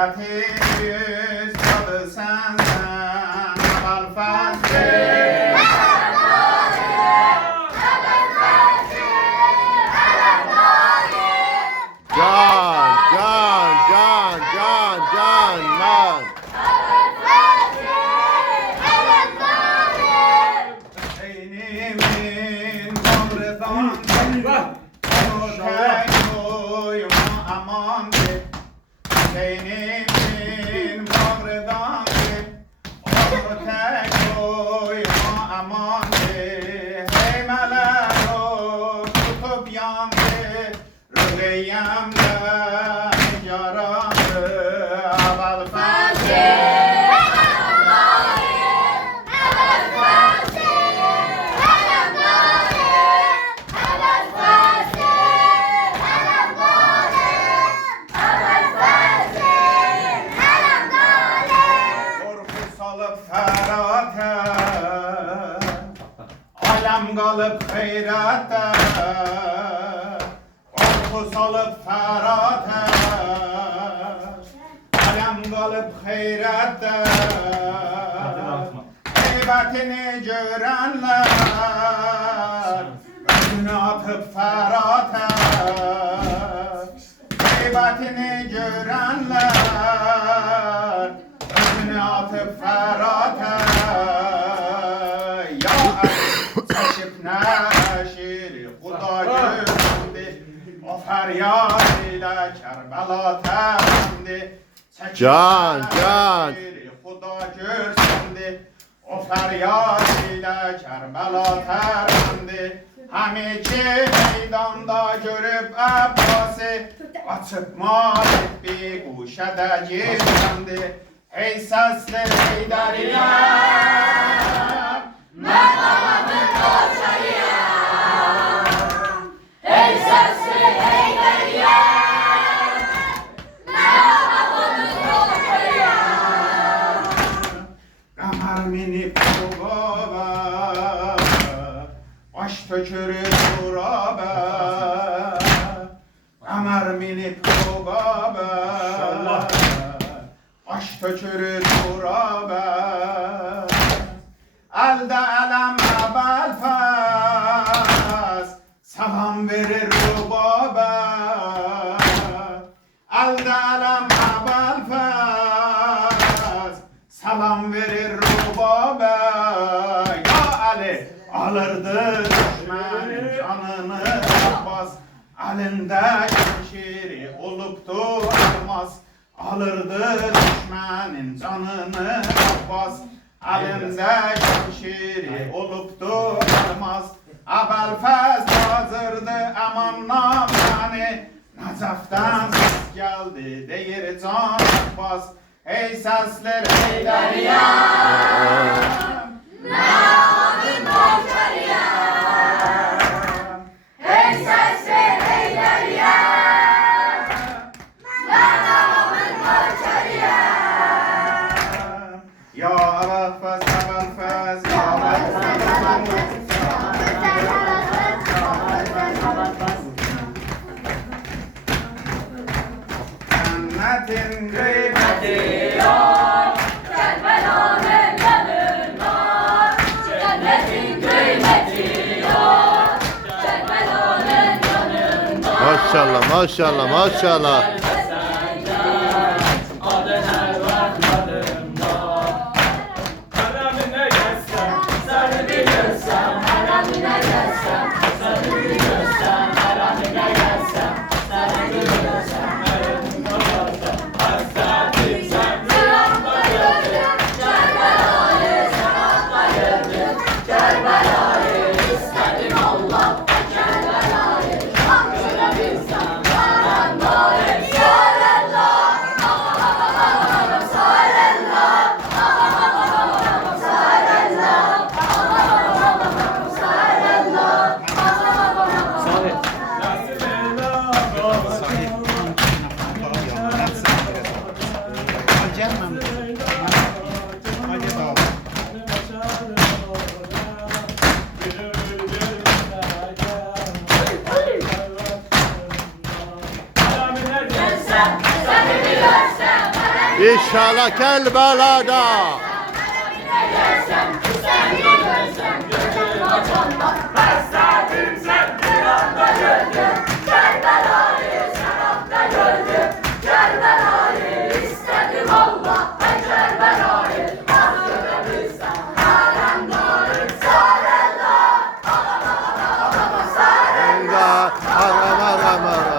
Hayretin üstadı sensen Abalfazlı. Can. Beynimin tanrıdan onu tek koyma aman de. Beynimin tanrıdan onu tek koyma aman de. Hey melek tutup yandı rüyamda yarandı Abalfazlı. Alem kalıp hayrata, korku salıp ferata. Alem kalıp hayrata, heybetini görenler özünü atıp ferata. Heybetini görenler özünü atıp ferata. Neşir Huda görsündü, o feryat ile Kerbela terendi. Can. Huda görsündü, o feryat ile Kerbela terendi. Hamiçi meydanda görüp Abbas'ı açıp malik bir kuşada girsendi. Hey sesli Heydariye, Merhamet'in koçarıya, hey sesli Heydariye, merhamet'in koçarıya. Kamer minip kubaba, baş tökürür turaba. Kamer minip kubaba, baş tökürür turaba. Elde elem Abalfaz, selam verir rubaba. Elde elem Abalfaz, selam verir rubaba. Ya Ali alırdı düşmanın canını Abbas. Elinde şemşiri oluptu almaz. Alırdı düşmanın canını Abbas. Elinde şemşiri olupdu almaz. Abalfaz hazırdı aman namani. Necaf'tan ses geldi deyir Can Abbas. Hey sesler Heydariye, Merhamet'in koçarıya, hey sesli Heydariye, merhamet'in koçarıya. Ya Abalfaz, Abalfaz, ya Abalfaz, Cennetin gıybeti Yok, Kerbela'nın yanında, cennetin kıymeti yok, Kerbela'nın yanında. Maşallah. Adın her vakladığımda Haramine gelsem, seni bilirsem Haramine gelsem, Seni bilirsem, haramine gelsem Seni bilirsem, elim kaparsam Hasretim sen yanındayırdın Kerbela'yı sanatlayırdım, Kerbela'yı istedim Allah, Kerbela'yı görebilsem, ben var etsem. İnşallah Kerbela'da. Gelsem, seni görsem, gözüm açanda. Hasretim sen bir anda gördüm. Kerbela'yı şarapta gördüm. Kerbela'yı istedim Allah. Ben Kerbela'yı ah görebilsem. Alemdarım sarella. Aram aram aram.